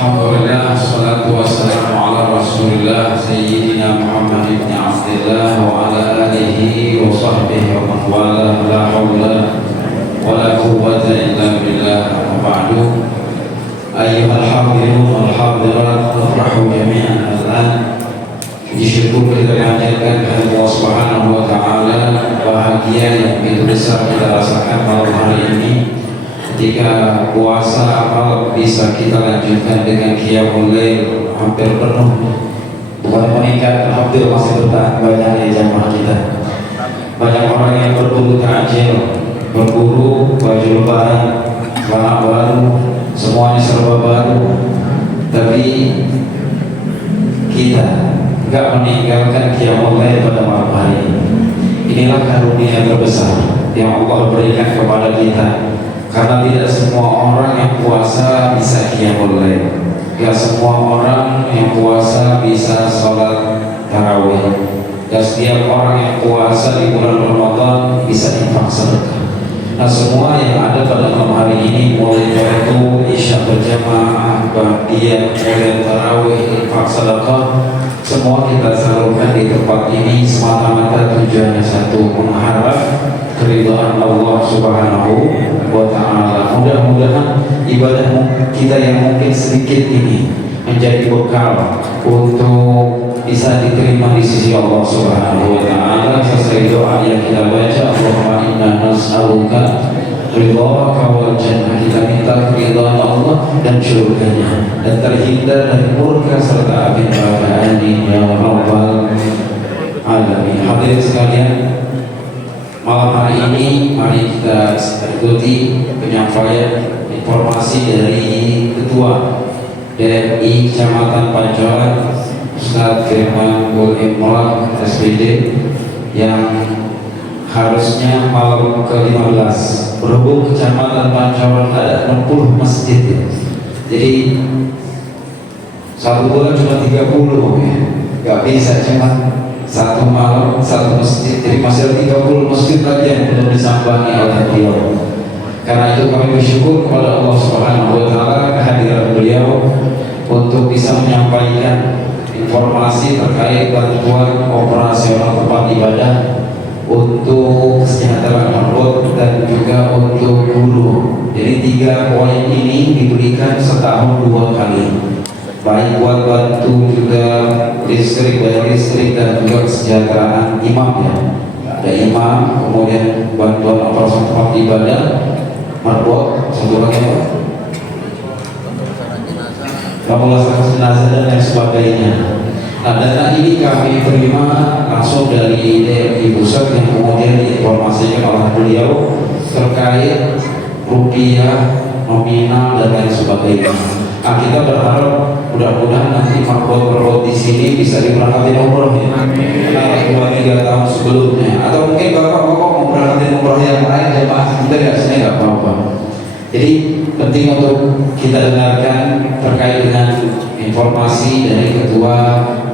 Alhamdulillah, assalatu wassalamu ala rasulillah Sayyidina Muhammad ibn Abdillah wa ala alihi wa sahbihi wa man wala la hawla wa la quwwata illa billah wa ba'du. Ayyuhal hadirun wal hadirat, nafrahu jami'an al-an. Disyukur kita panjatkan kepada Allah Subhanahu wa ta'ala, bahagia yang begitu besar kita rasakan malam hari ini ketika puasa amal bisa kita lanjutkan dengan qiyamul lail hampir penuh, bukan meningkat, hampir masih bertahan banyak di jamaah kita. Banyak orang yang berburu takjil, berburu baju lebaran, celana baru, semuanya serba baru, tapi kita enggak meninggalkan qiyamul lail pada malam hari ini. Inilah karunia terbesar yang Allah berikan kepada kita. Karena tidak semua orang yang puasa bisa qiyamul lail. Tidak semua orang yang puasa bisa sholat tarawih. Dan setiap orang yang puasa di bulan Ramadan bisa infak sedekah. Nah, semua yang ada pada malam hari ini, mulai fardu, isya berjamaah, ba'diyah, kemudian tarawih, infak sedekah, semua kita salurkan di tempat ini semata-mata tujuannya satu, mengharap keridhaan Allah Subhanahu wa ta'ala. Mudah-mudahan ibadah kita yang mungkin sedikit ini menjadi bekal untuk bisa diterima di sisi Allah Subhanahu wa ta'ala. Sesuai doa yang kita baca, Allahumma inna nas'aluka ridhaka wal jannah, kita minta keridhaan Allah dan surganya, dan terhindar dari murka serta api neraka. Amin ya rabbal alamin. Hadirin sekalian, malam hari ini mari kita ikuti penyampaian informasi dari Ketua DMI Kecamatan Pancoran, Ustaz Firman Gul Imran SPD, yang harusnya malam ke-15. Berhubung Kecamatan Pancoran ada 60 masjid, jadi satu bulan cuma 30 ya, gak bisa cuma satu malam satu masjid, jadi masih ada 30 masjid lagi yang belum disambangi oleh beliau. Karena itu kami bersyukur kepada Allah Subhanahu wa ta'ala kehadiran beliau untuk bisa menyampaikan informasi terkait bantuan operasional tempat ibadah untuk kesejahteraan makhluk dan juga untuk guru. Jadi 3 poin ini diberikan setahun 2 kali, baik buat bantu juga listrik, bayar listrik, dan juga kesejahteraan imam ya. Ada imam, kemudian bantuan operasi tempat ibadah, marbot, satu lagi apa? Pemulasaran jenazah dan lain sebagainya. Nah, data ini kami terima langsung dari DMI Pusat yang kemudian diinformasikan oleh beliau terkait rupiah, nominal, dan lain sebagainya. Nah, kita berharap mudah-mudahan nanti marbot di sini bisa diberangkatin umroh ya. Karena 2-3 tahun sebelumnya, atau mungkin bapak-bapak mau berangkatin umroh yang lain, jemaah kita ya sini nggak apa-apa. Jadi penting untuk kita dengarkan terkait dengan informasi dari Ketua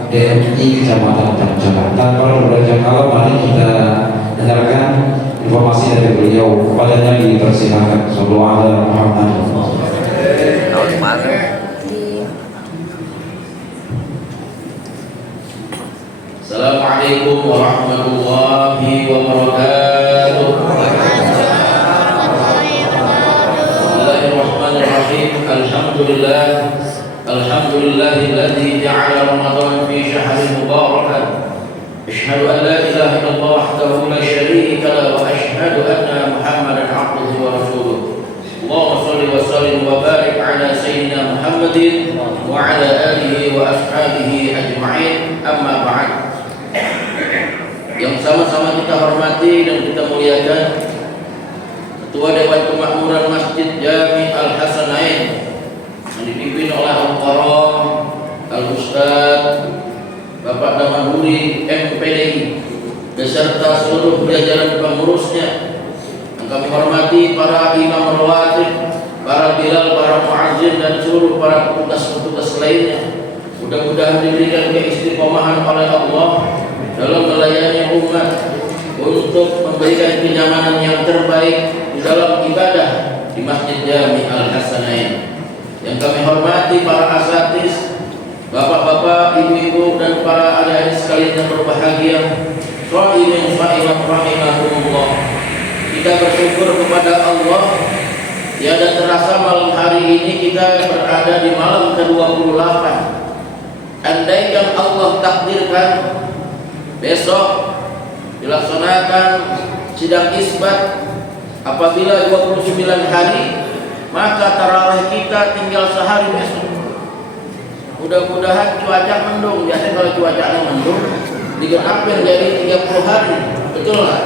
DMI Kecamatan Pancoran. Tanpa berjangkau, mari kita dengarkan informasi dari beliau. Kepadanya dipersilakan. Sallallahu alaihi Muhammad. Assalamualaikum warahmatullahi wabarakatuh. Bismillahirrahmanirrahim. Alhamdulillah. Alhamdulillahilladzi ja'ala Ramadan fi syahrin mubarakan. Asyhadu an la ilaha illallah wahdahu la syarika lahu wa asyhadu anna Muhammadan 'abduhu wa rasuluh. Allahumma shalli wa sallim wa barik ala sayyidina Muhammadin wa ala alihi wa ashabihi ajma'in. Amma ba'd. Yang sama-sama kita hormati dan kita muliakan Ketua Dewan Kemakmuran Masjid Jami Al-Hasanain yang dipimpin oleh Al-Qaram Al-Ustaz Bapak Damanhuri MPDI, beserta seluruh jajaran pengurusnya. Yang kami hormati para imam rawatib, para bilal, para muazzin, dan seluruh para petugas-petugas lainnya. Mudah-mudahan diberikan keistiqomahan oleh Allah dalam melayani umat untuk memberikan kenyamanan yang terbaik di dalam ibadah di Masjid Jami Al-Hasanain. Yang kami hormati para asatidz, bapak-bapak, ibu-ibu, dan para adik-adik sekalian yang berbahagia, shaimin shaimat rahimakumullah. Kita bersyukur kepada Allah, tiada terasa malam hari ini kita berada di malam ke-28. Andaikan Allah takdirkan besok dilaksanakan sidang isbat, apabila 29 hari, maka tarawih kita tinggal sehari besok. Mudah-mudahan cuaca mendung. Biasanya kalau cuacanya mendung digenapin jadi 30 hari, betul nggak?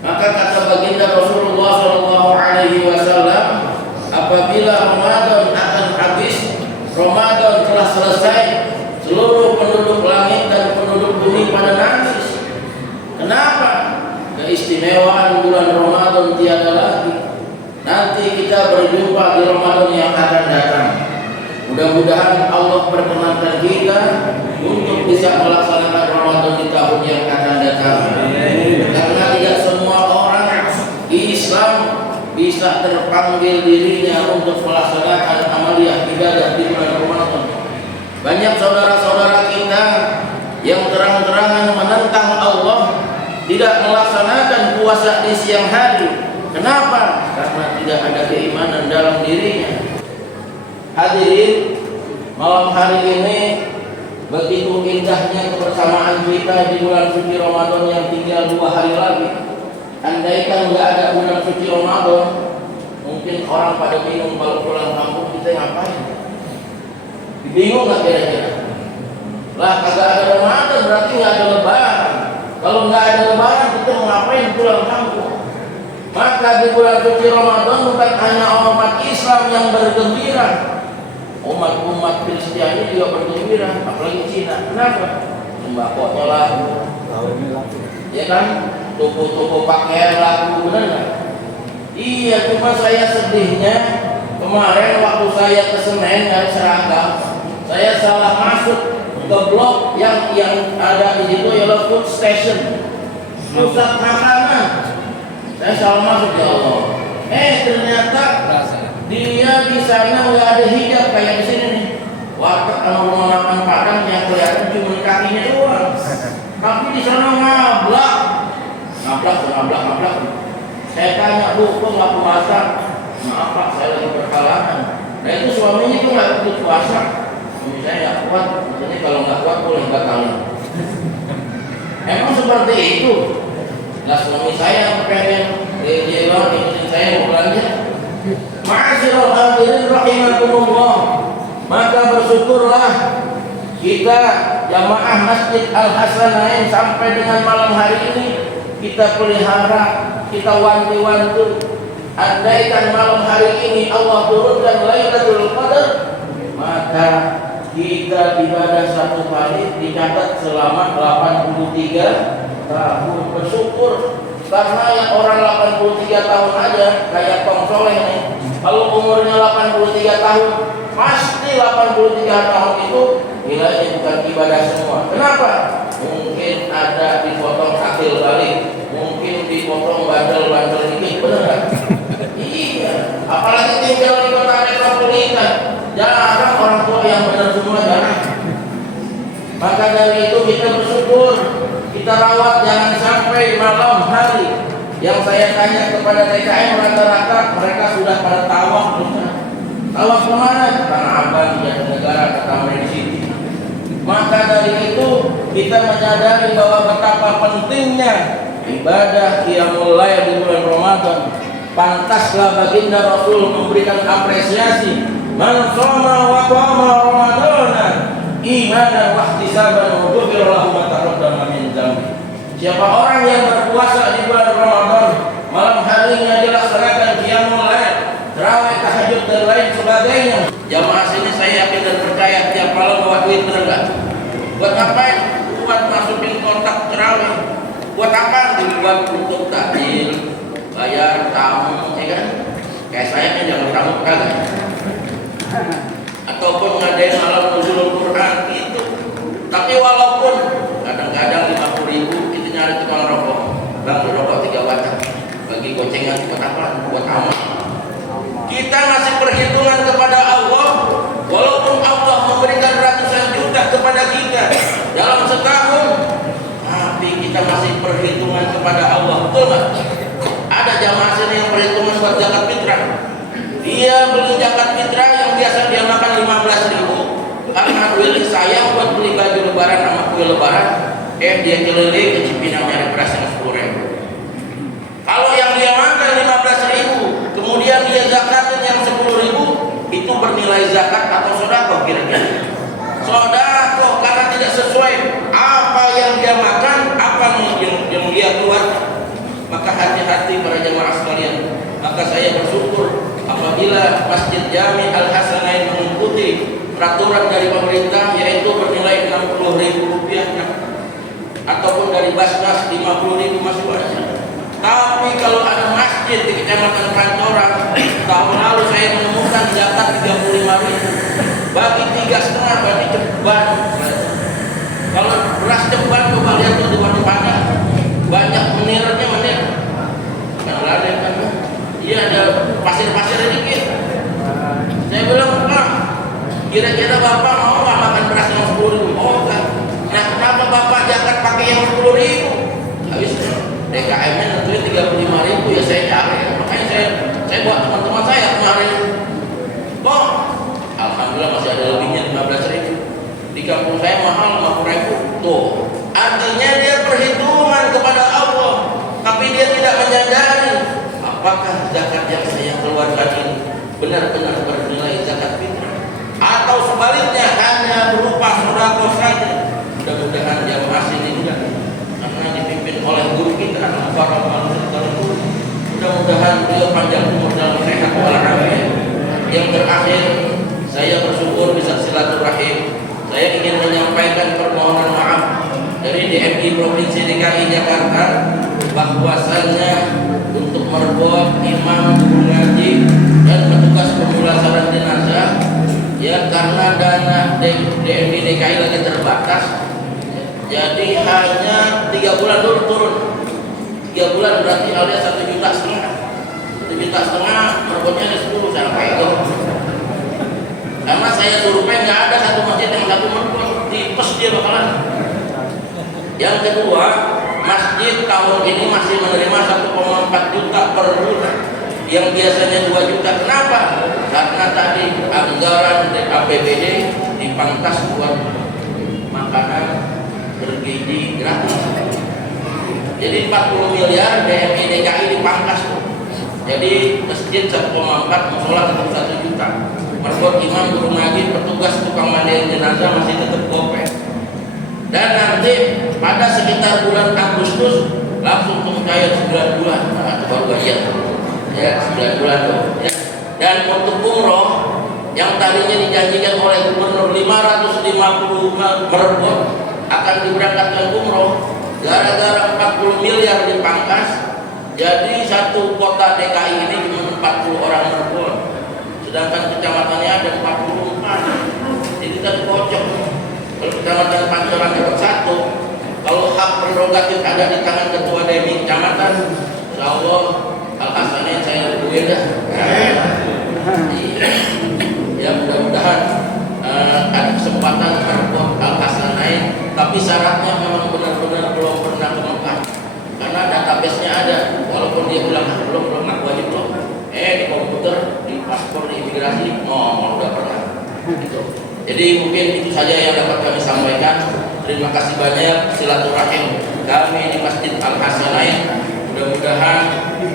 Maka kata baginda Rasulullah SAW, apabila Ramadan akan habis, Ramadan telah selesai, seluruh penduduk langit dan penduduk bumi pada nangis. Kenapa? Keistimewaan bulan Ramadan tiada lagi. Nanti kita berjumpa di Ramadan yang akan datang. Mudah-mudahan Allah perkenankan kita untuk bisa melaksanakan Ramadan di tahun yang akan datang. Karena tidak semua orang Islam bisa terpanggil dirinya untuk melaksanakan amaliyah ibadah di bulan Ramadan. Banyak saudara-saudara kita yang terang-terangan menentang Allah tidak melaksanakan puasa di siang hari. Kenapa? Karena tidak ada keimanan dalam dirinya. Hadirin, malam hari ini begitu indahnya kebersamaan kita di bulan suci Ramadan yang tinggal 2 hari lagi. Andaikan nggak ada bulan suci Ramadan, mungkin orang pada bingung kalau pulang kampung kita ngapain. Bingung nggak kira-kira? Lah kagak ada Ramadan berarti nggak ada Lebaran. Kalau nggak ada Lebaran kita mau ngapain pulang kampung? Maka di bulan suci Ramadan bukan hanya umat Islam yang bergembira, umat-umat Kristiani juga bergembira, apalagi Cina. Kenapa? Sembakonya laku, ya kan? Toko-toko pakaian laku, benar nggak? Iya, cuma saya sedihnya kemarin waktu saya ke Senen nyari seragam, saya salah masuk ke blok yang ada di situ ialah food station, pusat makanan. Saya salah masuk, ya Allah. Ternyata dia di sana nggak ada hijab kayak di sini nih. Warteg kalau mau makan Padang yang kelihatan cuma kakinya doang. Tapi di sana ngablak. Saya tanya, Bu, kok nggak puasa? Maaf Pak, saya lagi berhalangan. Nah itu suaminya itu nggak ikut puasa. Suami saya nggak kuat. Maksudnya kalau nggak kuat boleh batalin. Emang seperti itu. Nah suami saya pengen dia ikutin saya mau belanja. Ma'asyiral hadirin rahimakumullah. Maka bersyukurlah kita jamaah Masjid Al-Hasanain sampai dengan malam hari ini kita pelihara, kita wanti-wanti. Andaikan malam hari ini Allah turunkan Lailatul Qadar, maka kita ibadah 1 kali dicatat selama 83 tahun. Bersyukur karena yang orang 83 tahun aja kayak Tong Soleh nih, kalau umurnya 83 tahun pasti 83 tahun itu nilainya bukan ibadah semua. Kenapa? Mungkin ada dipotong akil balik, mungkin dipotong bandel-bandel dikit, bener gak? Iya, apalagi tinggal di kota metropolitan, jarang orang tua yang benar semua, jarang. Maka dari itu kita bersyukur, kita rawat jangan sampai malam hari. Yang saya tanya kepada TKM rata-rata mereka sudah pada tawaf. Tawaf kemana? Tanah Abang, Jatinegara, ke Tamrin City. Maka dari itu kita menyadari bahwa betapa pentingnya ibadah qiyamul lail di bulan Ramadan. Pantaslah baginda Rasul memberikan apresiasi, man shoma wa qama ramadana imanan wa ihtisaban ghufira lahu ma taqaddama min dzambi. Siapa orang yang berpuasa di bulan Ramadan, malam harinya dilaksanakan qiyamul lail, tarawih, tahajud dan lain sebagainya. Jamaah sini saya yakin dan percaya tiap malam bawa duit, benar enggak? Buat ngapain? Buat masukin kontak tarawih. Buat apa dibuat untuk takjil, bayar tamu, ya kan? Kayak saya kan jangan tamu kagak. Ataupun ngadain malam nuzulul Quran itu. Tapi walaupun kadang-kadang 50.000 kita nyari tukang rokok, bang rokok 3 batang, bagi gocengan buat apa? Buat amal. Kita ngasih perhitungan kepada Allah, walaupun Allah memberikan ratusan juta kepada kita dalam setahun, tapi kita masih perhitungan kepada Allah, betul nggak? Ada jamaah sini yang perhitungan buat zakat fitrah. Dia beli zakat fitrah yang biasa dia makan 15.000, karena duit sayang buat beli baju lebaran sama kue lebaran, dia keliling ke Cipinang nyari beras yang 10.000. Kalau yang dia makan 15.000, kemudian dia zakatin yang 10.000, itu bernilai zakat atau sedekah kira-kira? Sedekah, karena tidak sesuai apa yang dia makan, apa yang dia keluarkan. Maka hati-hati para jemaah sekalian. Maka saya bersyukur apabila Masjid Jami Al Hasanain mengikuti peraturan dari pemerintah, yaitu bernilai Rp60.000 ataupun dari Basnas 50.000 masih banyak. Tapi kalau ada masjid di Kecamatan Pancoran, tahun lalu saya menemukan zakat 35.000, bagi 3,5 bagi ceban. Kalau beras ceban coba lihat tuh di warung Padang, banyak menirnya kan ada kan, iya ada pasir-pasir dikit. Saya bilang, Pak, kira-kira Bapak mau nggak makan beras yang 10.000? Oh kan. Nah kenapa Bapak zakat pakai yang 10.000? Habis DKM-nya tentunya 35.000, ya saya cari. Makanya saya buat teman-teman saya kemarin, Bang, alhamdulillah masih ada lebihnya 15.000. Di kampung saya mahal 50.000. Tuh, artinya dia perhitungan kepada Allah, tapi dia tidak menyadari apakah zakat yang saya keluarkan ini benar-benar bernilai zakat fitrah, atau sebaliknya hanya berupa sedekah saja. Mudah-mudahan jamaah sini juga, karena dipimpin oleh guru kita para guru. Mudah-mudahan beliau panjang umur dalam sehat walafiat. Yang terakhir, saya bersyukur bisa silaturahim. Saya ingin menyampaikan permohonan maaf dari DMI Provinsi DKI Jakarta, bahwasannya untuk merbot imam, guru ngaji, dan petugas pemulasaran jenazah, ya karena dana DMI DKI lagi terbatas, jadi hanya 3 bulan dulu turun. 3 bulan berarti alias 1,5 juta. 1,5 juta merbotnya ada 10, saya pegang. Karena saya survei nggak ada satu masjid yang satu merbot, tipes dia bakalan. Yang kedua, masjid tahun ini masih menerima 1,4 juta per bulan, yang biasanya 2 juta. Kenapa? Karena tadi anggaran APBD dipangkas buat makanan bergizi gratis. Jadi 40 miliar DMI DKI dipangkas tuh. Jadi masjid 1,4, musola tetap 1 juta. Merbot imam, guru ngaji, petugas tukang mandiin jenazah masih tetap gopek. Dan nanti pada sekitar bulan Agustus langsung cair 9 bulan. Nah, baru aja ya 9 bulan tuh ya. Dan untuk umroh yang tadinya dijanjikan oleh gubernur 550 merbot akan diberangkatkan umroh, gara-gara 40 miliar dipangkas, jadi satu kota DKI ini cuma 40 orang merbot, sedangkan kecamatannya ada 44. Jadi kita dikocok. Kalau kecamatan Pancoran dapat 1, kalau hak prerogatif ada di tangan ketua DMI kecamatan, insya Allah Al-Hasanain saya hubungin dah. Ya mudah-mudahan ada kesempatan merbot Al-Hasanain, tapi syaratnya memang benar-benar belum pernah ke Mekah, karena database-nya ada. Walaupun dia bilang belum aku wajib belum, di komputer, di paspor, di imigrasi, udah pernah gitu. Jadi mungkin itu saja yang dapat kami sampaikan. Terima kasih banyak silaturahim kami di Masjid Al Hasanain. Mudah-mudahan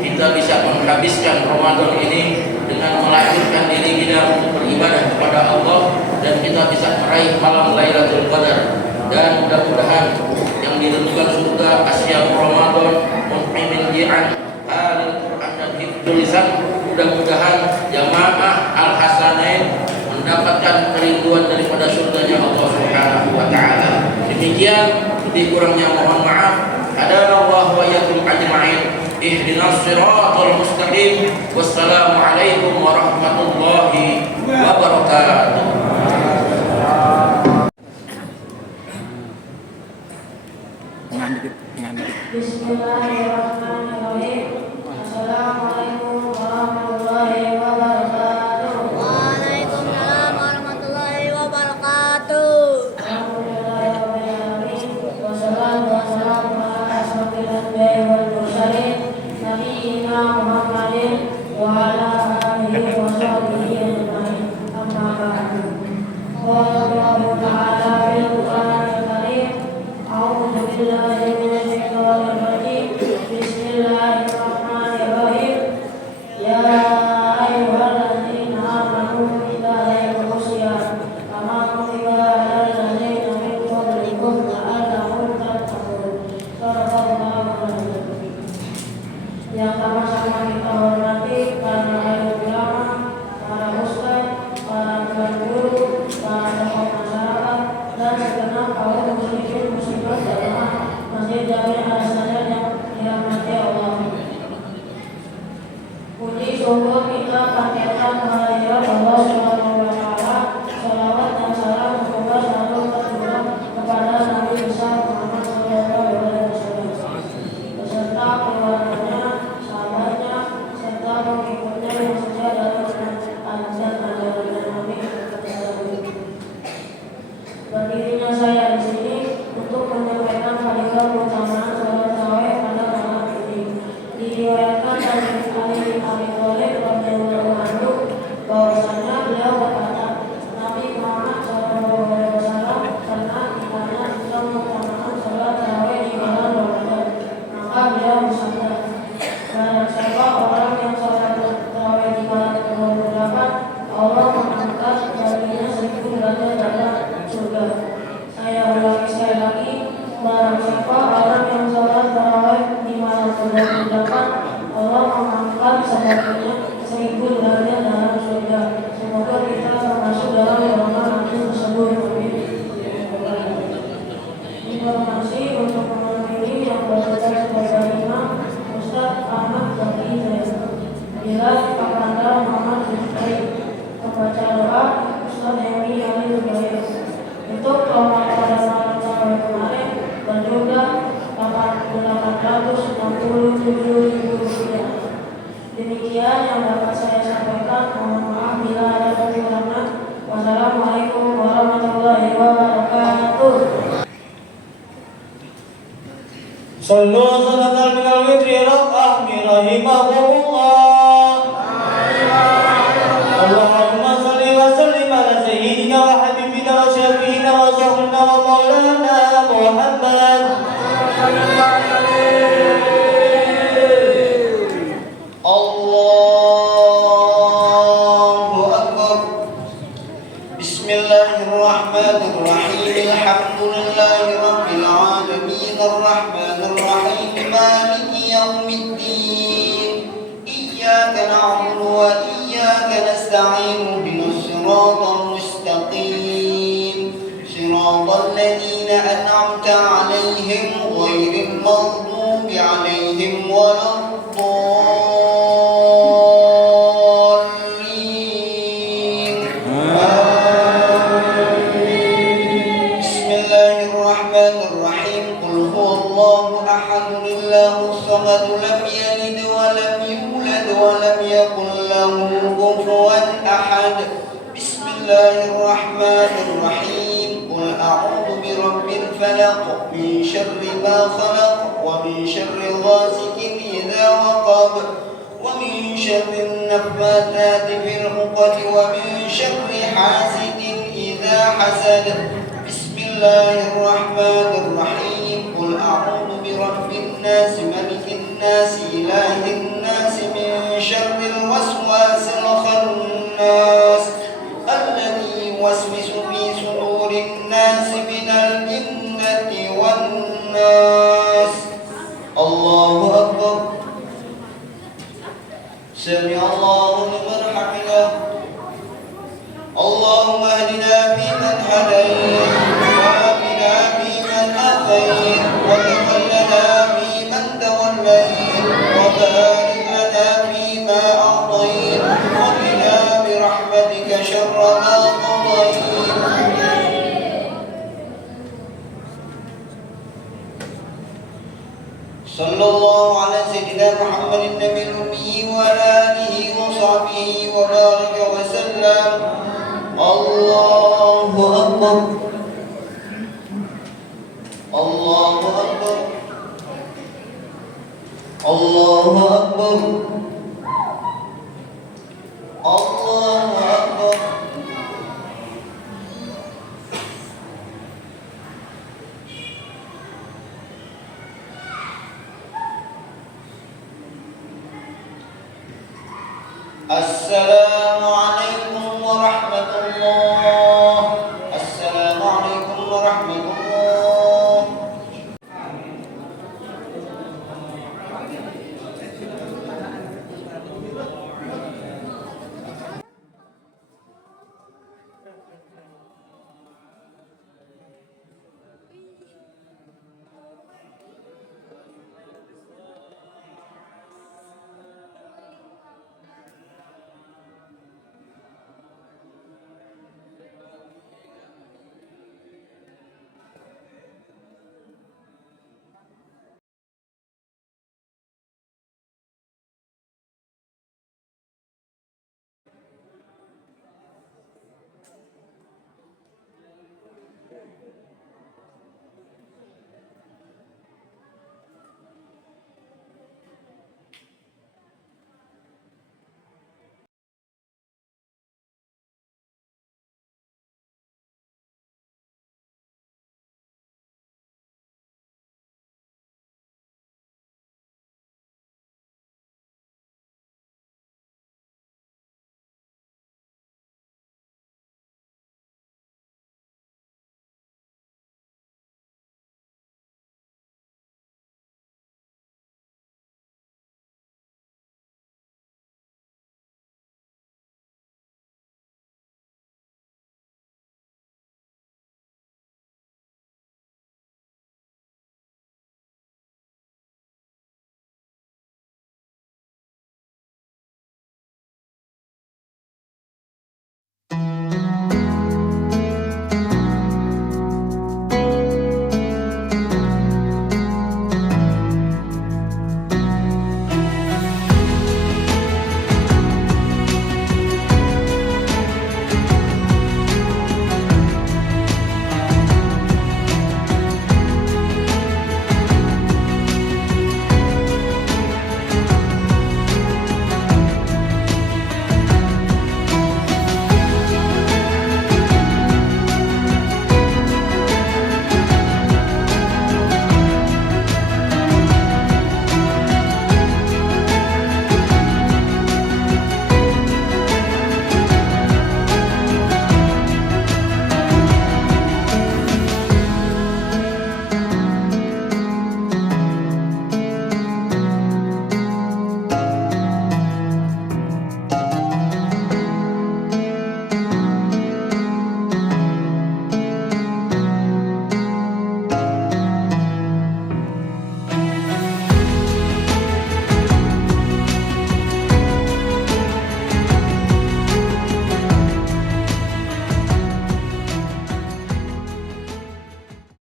kita bisa menghabiskan Ramadan ini dengan melahirkan diri kita untuk beribadah kepada Allah, dan kita bisa meraih malam Lailatul Qadar. Dan mudah-mudahan yang ditentukan surga asyam Ramadan mu'minil ji'an alil Quran dan tulisan, mudah-mudahan jamaah Al Hasanain mendapatkan kerinduan daripada surganya Allah Subhanahu wa taala. Demikian, lebih kurangnya mohon maaf. Ada Allah ihdinas siratal mustaqim. Wassalamualaikum warahmatullahi wabarakatuh. Bismillahirrahmanirrahim. Assalamualaikum warahmatullahi wabarakatuh. Waalaikumsalam warahmatullahi wabarakatuh. Alhamdulillahirabbil alamin. Wassalatu wassalamu ala asyrofil anbiya'i wal mursalin nabiyyina Muhammadin wa ala alihi wa sahbihi ajma'in. Amma ba'du. Qala Allahu ta'ala fil Qur'anil karim. A'udzu billahi minasy syaithanir rajim. Bismillahirrahmanirrahim. Ya ayyuhalladzina amanu idza hadaytumul siyam kama kutiba 'alal ladzina min qablikum la'allakum tattaqun. Shadaqallahu al-'azim. Yang sama-sama kita hormati para alim ulama, para ustaz, para tuan guru, para tokoh masyarakat, dan segenap kaum muslimin muslimat jamaah Masjid Jami Al-Sadar yang dirahmati Allah. Puji syukur kita panjatkan kehadirat Allah Subhanahu wa taala. Shalawat dan salam semoga selalu tercurah kepada Nabi besar Muhammad sallallahu alaihi wasallam beserta keluarganya, sahabatnya, serta pengikutnya yang setia dalam ajaran Nabi sallallahu. Berdirinya saya di sini untuk menyampaikan fadilah keutamaan salat tarawih pada malam ini. Diriwayatkan dari Ali Abi Thalib radhiyallahu anhu bahwasanya beliau berkata, Nabi Muhammad sallallahu alaihi wasallam pernah ditanya tentang keutamaan salat tarawih di malam Ramadan. Maka beliau bersabda, barang siapa orang yang salat tarawih di malam ke-28, Allah mengangkat baginya 1000 derajat dalam surga. Saya ulangi sekali lagi, barang siapa orang yang salat tarawih di malam ke-28, Allah mengangkat baginya 1000 derajat dalam surga. Semoga kita termasuk dalam golongan nanti tersebut. Informasi untuk malam ini yang bertugas sebagai imam Ustaz Ahmad Zaki Zainal. Bila Kapanda Muhammad Rizky. Pembaca doa Ustaz Hemi Ali Zubair. Untuk total pada malam tarawih kemarin berjumlah 867.000 rupiah. Demikian yang dapat saya sampaikan. Mohon maaf bila ada kekurangan. Wassalamualaikum warahmatullahi wabarakatuh. Sallu salatan minal witri rahmi rahimahumullah. Allahumma salli wa sallim ala sayyidina wa habibina wa syafiina wa sahbina wa maulana Muhammad. Allahu Akbar. Bismillahirrahmanirrahim. Alhamdulillahi rabbil alamin. Ar-Rahmanir Rahim. Maliki yaumiddin. Iyyaka na'budu wa iyyaka nasta'in. Ihdinas siratal mustaqim. Siratal ladzina an'amta 'alaihim ghairil maghdubi alaihim waladdallin. Bismillahirrahmanirrahim. Qul huwallahu ahad, Allahus samad, lam yalid wa lam yulad wa lam yakul lahu kufuwan ahad. Bismillahirrahmanirrahim. Qul a'udzu birabbil falaq, min syarri ma khalaq, wa min syarri ghasiqin idza waqab, wa min syarri an-naffathati fil 'uqad, wa min syarri hasidin idza hasad. Bismillahirrahmanirrahim. Qul a'udzu birabbin nas, malikin nas, ilahin nas, min syarril waswasil khannas, alladzi yuwaswisu fi sudurin nas minal jinnati wan nas. Allahu akbar. Sami Allahu liman hamidah. Allahumma hdina fi man hadayt, wa afina fi man afayt, wa tawallana fi man tawallayt, wa صلى الله على سيدنا محمد النبي الأمي وعلى آله وصحبه وبارك وسلم. الله أكبر الله أكبر الله أكبر الله أكبر. السلام